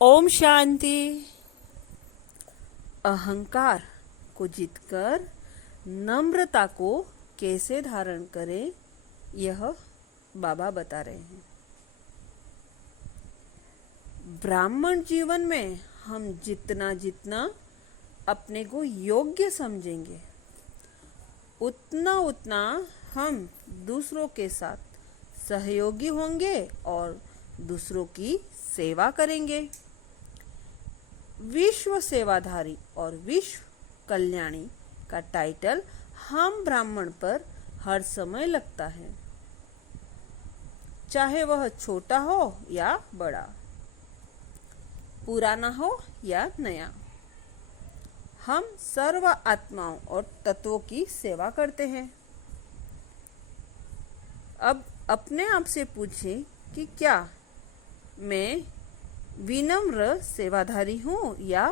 ओम शांति। अहंकार को जीतकर नम्रता को कैसे धारण करें, यह बाबा बता रहे हैं। ब्राह्मण जीवन में हम जितना जितना अपने को योग्य समझेंगे, उतना उतना हम दूसरों के साथ सहयोगी होंगे और दूसरों की सेवा करेंगे। विश्व सेवाधारी और विश्व कल्याणी का टाइटल हम ब्राह्मण पर हर समय लगता है, चाहे वह छोटा हो या बड़ा, पुराना हो या नया। हम सर्व आत्माओं और तत्वों की सेवा करते हैं। अब अपने आप से पूछें कि क्या मैं विनम्र सेवाधारी हूँ या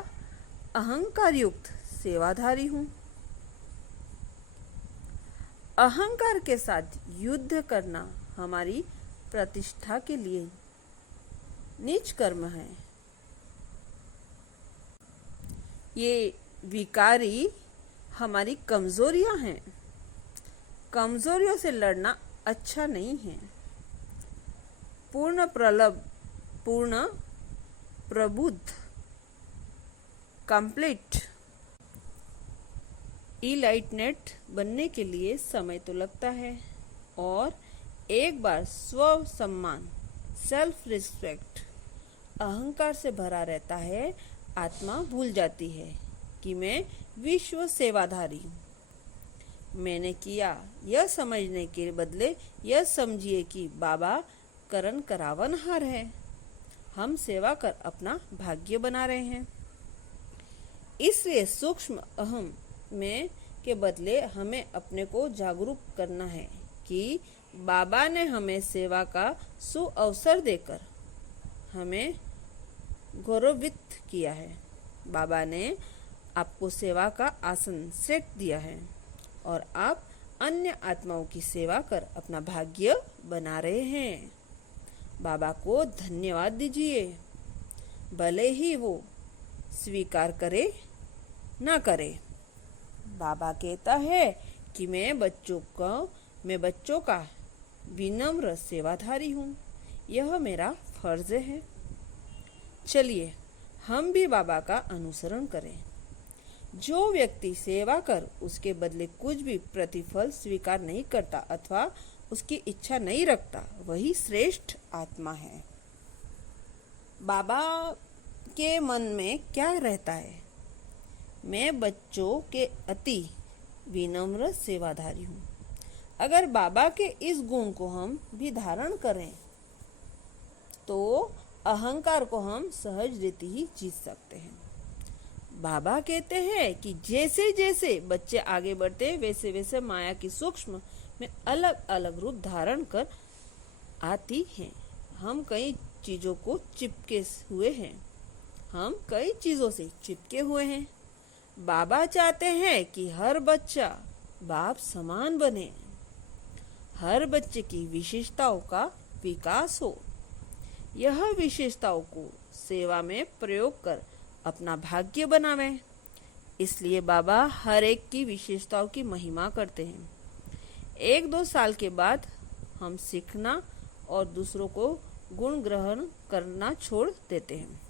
अहंकार युक्त सेवाधारी हूँ। अहंकार के साथ युद्ध करना हमारी प्रतिष्ठा के लिए नीच कर्म है। ये विकारी हमारी कमजोरियां हैं। कमजोरियों से लड़ना अच्छा नहीं है। पूर्ण प्रबुद्ध, कंप्लीट इलाइटनेट बनने के लिए समय तो लगता है, और एक बार स्व सम्मान, सेल्फ रिस्पेक्ट अहंकार से भरा रहता है, आत्मा भूल जाती है कि मैं विश्व सेवाधारी हूँ। मैंने किया यह समझने के बदले यह समझिए कि बाबा करण करावनहार है। हम सेवा कर अपना भाग्य बना रहे हैं। इसलिए सूक्ष्म अहम में के बदले हमें अपने को जागरूक करना है कि बाबा ने हमें सेवा का सुअवसर देकर हमें गौरवित किया है। बाबा ने आपको सेवा का आसन सेट दिया है और आप अन्य आत्माओं की सेवा कर अपना भाग्य बना रहे हैं। बाबा को धन्यवाद दीजिए, भले ही वो स्वीकार करे ना करे। बाबा कहता है कि मैं बच्चों का विनम्र सेवाधारी हूँ, यह मेरा फर्ज है। चलिए हम भी बाबा का अनुसरण करें। जो व्यक्ति सेवा कर उसके बदले कुछ भी प्रतिफल स्वीकार नहीं करता अथवा उसकी इच्छा नहीं रखता, वही श्रेष्ठ आत्मा है। बाबा के मन में क्या रहता है? मैं बच्चों के अति विनम्र सेवाधारी हूँ। अगर बाबा के इस गुण को हम भी धारण करें तो अहंकार को हम सहज रीति ही जीत सकते हैं। बाबा कहते हैं कि जैसे जैसे बच्चे आगे बढ़ते वैसे वैसे माया की सूक्ष्म में अलग अलग रूप धारण कर आती हैं। हम कई चीजों को चिपके हुए हैं। हम कई चीजों से चिपके हुए हैं। बाबा चाहते हैं कि हर बच्चा बाप समान बने, हर बच्चे की विशेषताओं का विकास हो। यह विशेषताओं को सेवा में प्रयोग कर अपना भाग्य बनावे। इसलिए बाबा हर एक की विशेषताओं की महिमा करते हैं। 1-2 साल के बाद हम सीखना और दूसरों को गुण ग्रहण करना छोड़ देते हैं।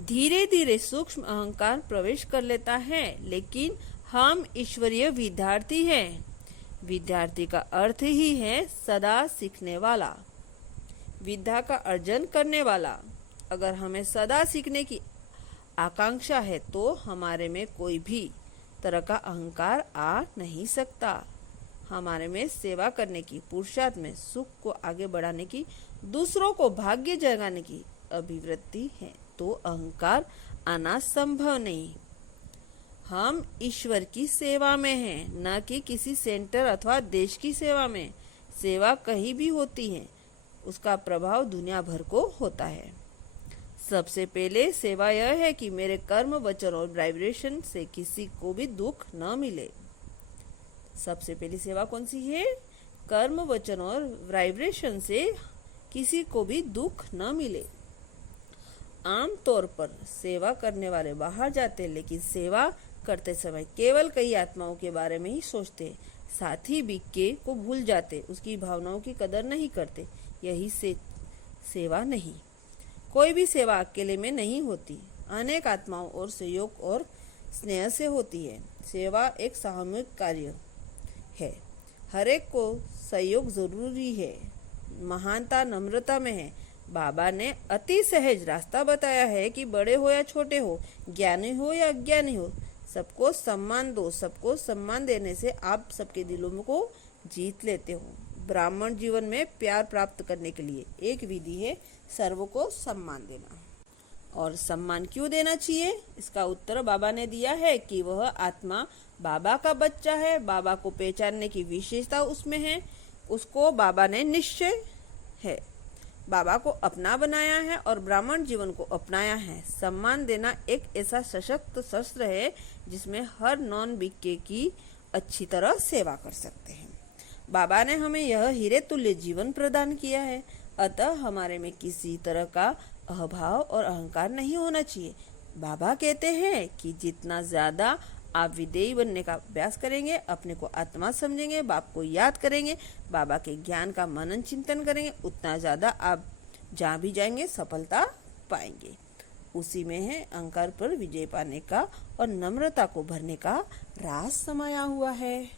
धीरे धीरे सूक्ष्म अहंकार प्रवेश कर लेता है, लेकिन हम ईश्वरीय विद्यार्थी हैं। विद्यार्थी का अर्थ ही है सदा सीखने वाला, विद्या का अर्जन करने वाला। अगर हमें सदा सीखने की आकांक्षा है तो हमारे में कोई भी तरह का अहंकार आ नहीं सकता। हमारे में सेवा करने की, पुरुषार्थ में सुख को आगे बढ़ाने की, दूसरों को भाग्य जगाने की अभिवृत्ति है, तो अहंकार आना संभव नहीं। हम ईश्वर की सेवा में हैं, न कि किसी सेंटर अथवा देश की सेवा में। सेवा कहीं भी होती है, उसका प्रभाव दुनिया भर को होता है। सबसे पहले सेवा यह है कि मेरे कर्म, वचन और वाइब्रेशन से किसी को भी दुख न मिले। सबसे पहली सेवा कौन सी है? कर्म, वचन और वाइब्रेशन से किसी को भी दुख न मिले। आम तौर पर सेवा करने वाले बाहर जाते हैं, लेकिन सेवा करते समय केवल कई आत्माओं के बारे में ही सोचते, साथ ही बीके को भूल जाते, उसकी भावनाओं की कदर नहीं करते। यही से सेवा नहीं। कोई भी सेवा अकेले में नहीं होती, अनेक आत्माओं और सहयोग और स्नेह से होती है। सेवा एक सामूहिक कार्य है, हर एक को सहयोग जरूरी है। महानता नम्रता में है। बाबा ने अति सहज रास्ता बताया है कि बड़े हो या छोटे हो, ज्ञानी हो या अज्ञानी हो, सबको सम्मान दो। सबको सम्मान देने से आप सबके दिलों को जीत लेते हो। ब्राह्मण जीवन में प्यार प्राप्त करने के लिए एक विधि है सर्व को सम्मान देना। और सम्मान क्यों देना चाहिए? इसका उत्तर बाबा ने दिया है कि वह आत्मा बाबा का बच्चा है। बाबा को पहचानने की विशेषता उसमें है। उसको बाबा ने निश्चय है, बाबा को अपना बनाया है और ब्राह्मण जीवन को अपनाया है। सम्मान देना एक ऐसा सशक्त शस्त्र है जिसमें हर नॉन बीके की अच्छी तरह सेवा कर सकते हैं। बाबा ने हमें यह हीरे तुल्य जीवन प्रदान किया है, अतः हमारे में किसी तरह का अहभाव और अहंकार नहीं होना चाहिए। बाबा कहते हैं कि जितना ज्यादा आप विदेही बनने का अभ्यास करेंगे, अपने को आत्मा समझेंगे, बाप को याद करेंगे, बाबा के ज्ञान का मनन चिंतन करेंगे, उतना ज्यादा आप जहाँ भी जाएंगे सफलता पाएंगे। उसी में है अहंकार पर विजय पाने का और नम्रता को भरने का राज समाया हुआ है।